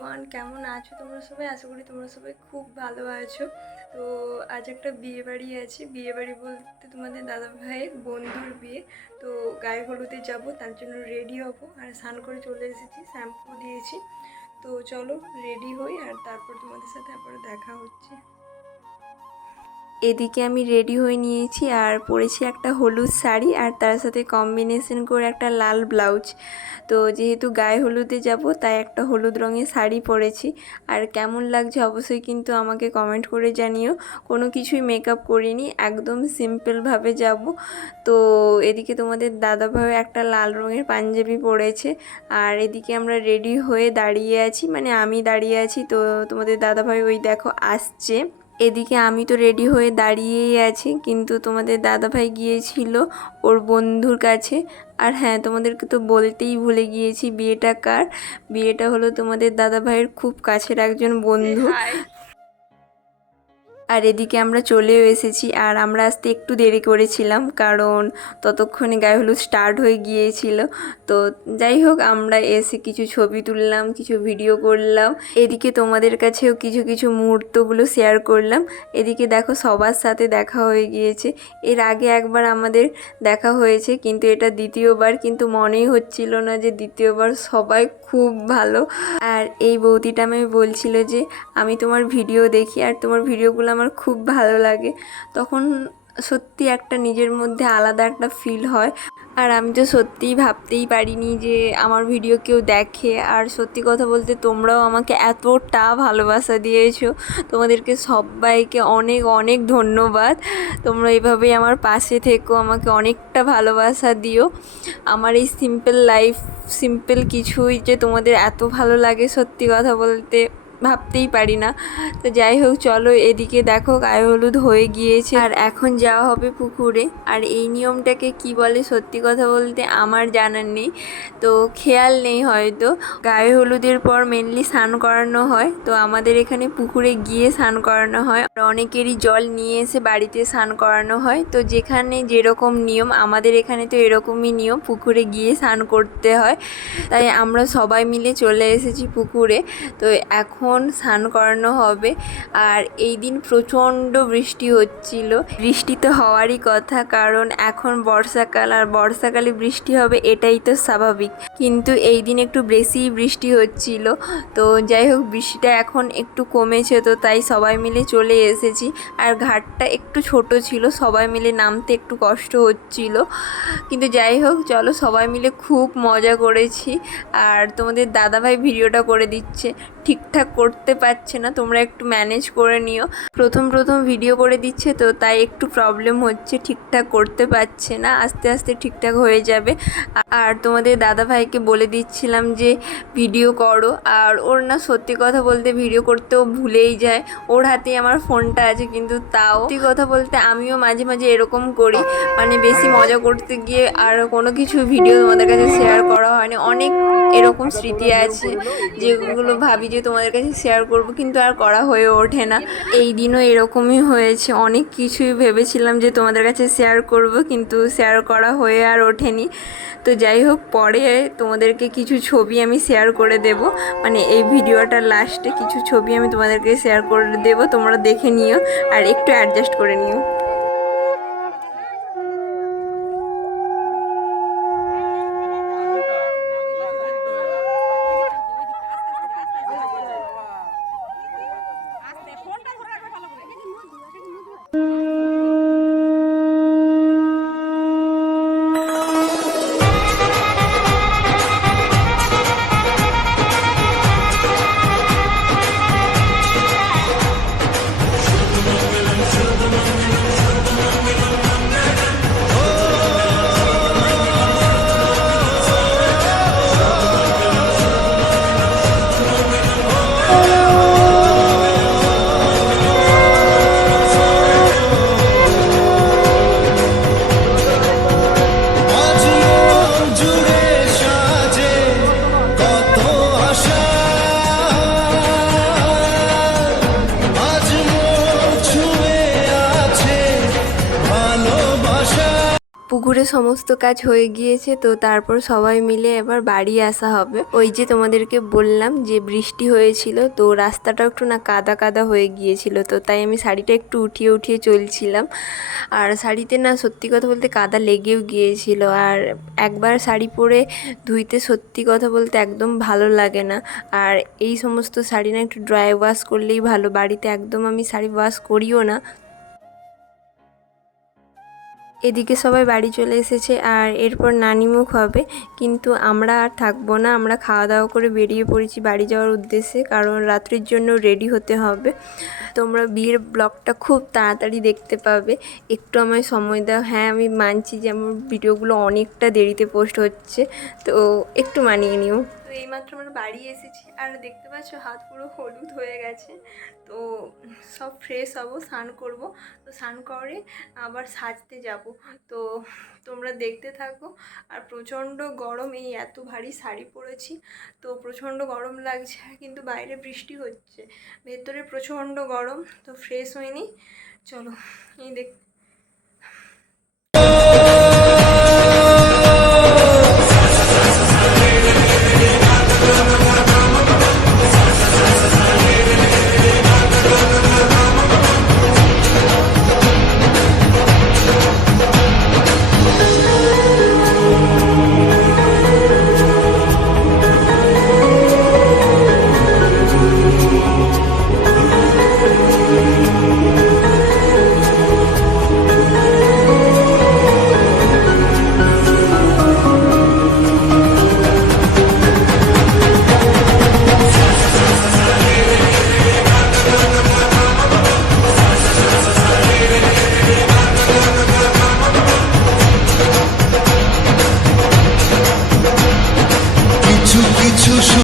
Everyone কেমন আছো তোমরা সবাই? আশা করি তোমরা সবাই খুব ভালো আছো। তো আজ একটা বিয়ে বাড়ি আছে। বিয়ে বাড়ি বলতে তোমাদের দাদা ভাইয়ের বন্ধুর বিয়ে। তো গায়ে হলুদে যাব, তার জন্য রেডি হব। আর স্নান করে চলে এসেছি শ্যাম্পু দিয়েছি। তো চলো রেডি হই আর তারপর তোমাদের সাথে আবার দেখা হচ্ছে। এদিকে আমি রেডি হয়ে নিয়েছি আর পরেছি একটা হলুদ শাড়ি আর তার সাথে কম্বিনেশন করে একটা লাল ব্লাউজ তো যেহেতু গায়ে হলুদে যাব, তাই একটা হলুদ রঙের শাড়ি পরেছি। আর কেমন লাগছে অবশ্যই কিন্তু আমাকে কমেন্ট করে জানিও। কোনো কিছুই মেকআপ করিনি, একদম সিম্পলভাবে যাব। তো এদিকে তোমাদের দাদাভাই একটা লাল রঙের পাঞ্জাবি পরেছে। আর এদিকে আমরা রেডি হয়ে দাঁড়িয়ে আছি মানে আমি দাঁড়িয়ে আছি, তো তোমাদের দাদাভাই ওই দেখো আসছে। এদিকে আমি তো রেডি হয়ে দাঁড়িয়েই আছি, কিন্তু তোমাদের দাদাভাই গিয়েছিল ওর বন্ধুর কাছে। আর হ্যাঁ তোমাদেরকে তো বলতেই ভুলে গিয়েছি, বিয়েটা কার? বিয়েটা হলো তোমাদের দাদাভাইয়ের খুব কাছের একজন বন্ধু। আর এদিকে আমরা চলেও এসেছি আর আমরা আসতে একটু দেরি করেছিলাম কারণ ততক্ষণে গায়ে হলুদ স্টার্ট হয়ে গিয়েছিল। তো যাই হোক, আমরা এসে কিছু ছবি তুললাম, কিছু ভিডিও করলাম। এদিকে তোমাদের কাছেও কিছু কিছু মুহূর্তগুলো শেয়ার করলাম। এদিকে দেখো সবার সাথে দেখা হয়ে গিয়েছে। এর আগে একবার আমাদের দেখা হয়েছে, কিন্তু এটা দ্বিতীয়বার, কিন্তু মনেই হচ্ছিল না যে দ্বিতীয়বার সবাই খুব ভালো। আর এই বৌদিটা আমি বলছিল যে, আমি তোমার ভিডিও দেখি, আর তোমার ভিডিওগুলো আমার খুব ভালো লাগে। তখন সত্যি একটা নিজের মধ্যে আলাদা একটা ফিল হয়। আর আমি তো সত্যিই ভাবতেই পারিনি যে আমার ভিডিও কেউ দেখে। আর সত্যি কথা বলতে তোমরাও আমাকে এতটা ভালোবাসা দিয়েছ। তোমাদেরকে সবাইকে অনেক অনেক ধন্যবাদ। তোমরা এইভাবেই আমার পাশে থেকো, আমাকে অনেকটা ভালোবাসা দিও। আমার এই সিম্পল লাইফ সিম্পল কিছুই যে তোমাদের এত ভালো লাগে সত্যি কথা বলতে। ভাবতেই পারি না। তো যাই হোক, চলো এদিকে দেখো গায়ে হলুদ হয়ে গিয়েছে। আর এখন যাওয়া হবে পুকুরে। আর এই নিয়মটাকে কি বলে সত্যি কথা বলতে আমার জানার নেই। তো খেয়াল নেই হয়তো। গায়ে হলুদের পর মেনলি স্নান করানো হয়। তো আমাদের এখানে পুকুরে গিয়ে স্নান করানো হয়। আর অনেকেরই জল নিয়ে এসে বাড়িতে স্নান করানো হয়। তো যেখানে যেরকম নিয়ম, আমাদের এখানে তো এরকমই নিয়ম, পুকুরে গিয়ে স্নান করতে হয়। তাই আমরা সবাই মিলে চলে এসেছি পুকুরে। তো এখন এখন স্নান করানো হবে। আর এই দিন প্রচণ্ড বৃষ্টি হচ্ছিল। বৃষ্টি তো হওয়ারই কথা, কারণ এখন বর্ষাকাল আর বর্ষাকালে বৃষ্টি হবে এটাই তো স্বাভাবিক। কিন্তু এই দিন একটু বেশিই বৃষ্টি হচ্ছিল। তো যাই হোক, বৃষ্টিটা এখন একটু কমেছে তো তাই সবাই মিলে চলে এসেছি। আর ঘাটটা একটু ছোট ছিল, সবাই মিলে নামতে একটু কষ্ট হচ্ছিল। কিন্তু যাই হোক, চলো সবাই মিলে খুব মজা করেছি। আর তোমাদের দাদাভাই ভিডিওটা করে দিচ্ছে। ঠিকঠাক করতে পারছে না, তোমরা একটু ম্যানেজ করে নিও। প্রথম প্রথম ভিডিও করে দিচ্ছে তো তাই একটু প্রবলেম হচ্ছে, ঠিকঠাক করতে পারছে না, আস্তে আস্তে ঠিকঠাক হয়ে যাবে। আর তোমাদের দাদা ভাইকে বলে দিচ্ছিলাম যে ভিডিও করো। আর ওর না সত্যি কথা বলতে ভিডিও করতেও ভুলেই যায়। ওর হাতে আমার ফোনটা আছে, কিন্তু তাও সত্যি কথা বলতে আমিও মাঝে মাঝে এরকম করি। মানে বেশি মজা করতে গিয়ে আর কোনো কিছু ভিডিও তোমাদের কাছে শেয়ার করা হয়নি। অনেক এরকম স্মৃতি আছে, যেগুলো ভাবি যে তোমাদের কাছে শেয়ার করব, কিন্তু আর করা হয়ে ওঠে না। এই দিনও এরকমই হয়েছে। অনেক কিছুই ভেবেছিলাম যে তোমাদের কাছে শেয়ার করব, কিন্তু শেয়ার করা হয়ে আর ওঠেনি। তো যাই হোক, পরে তোমাদেরকে কিছু ছবি আমি শেয়ার করে দেব। মানে এই ভিডিওটার লাস্টে কিছু ছবি আমি তোমাদেরকে শেয়ার করে দেব, তোমরা দেখে নিও আর একটু অ্যাডজাস্ট করে নিও। ঘুঘুরে সমস্ত কাজ হয়ে গিয়েছে, তো তারপর সবাই মিলে এবার বাড়ি আসা হবে। ওই যে তোমাদেরকে বললাম যে বৃষ্টি হয়েছিল, তো রাস্তাটা একটু না কাদা কাদা হয়ে গিয়েছিল, তো তাই আমি শাড়িটা একটু উঠিয়ে উঠিয়ে চলছিলাম। আর শাড়িতে না সত্যি কথা বলতে কাদা লেগেও গিয়েছিল, আর একবার শাড়ি পরে ধুইতে সত্যি কথা বলতে একদম ভালো লাগে না। আর এই সমস্ত শাড়ি না একটু ড্রাই ওয়াশ করলেই ভালো, বাড়িতে একদম আমি শাড়ি ওয়াশ করিও না। এদিকে সবাই বাড়ি চলে এসেছে আর এরপর নানিমুখ হবে। কিন্তু আমরা আর থাকব না, আমরা খাওয়া দাওয়া করে বেরিয়ে পড়েছি বাড়ি যাওয়ার উদ্দেশ্যে, কারণ রাত্রির জন্য রেডি হতে হবে। তোমরা বিয়ের ব্লগটা খুব তাড়াতাড়ি দেখতে পাবে। একটু আমায় সময় দাও। হ্যাঁ আমি মানছি যে আমার ভিডিওগুলো অনেকটা দেরিতে পোস্ট হচ্ছে, তো একটু মানিয়ে নিও। তো এইমাত্র আমরা বাড়ি এসেছি আর দেখতে পাচ্ছ হাত পুরো হলুদ হয়ে গেছে। তো সব ফ্রেশ হব, স্নান করব। তো স্নান করে আবার সাজতে যাব। তো তোমরা দেখতে থাকো। আর প্রচণ্ড গরম, এই এত ভারী শাড়ি পরেছি। তো প্রচণ্ড গরম লাগছে, কিন্তু বাইরে বৃষ্টি হচ্ছে। ভেতরে প্রচণ্ড গরম, তো ফ্রেশ হয়নি চলো, এই দেখ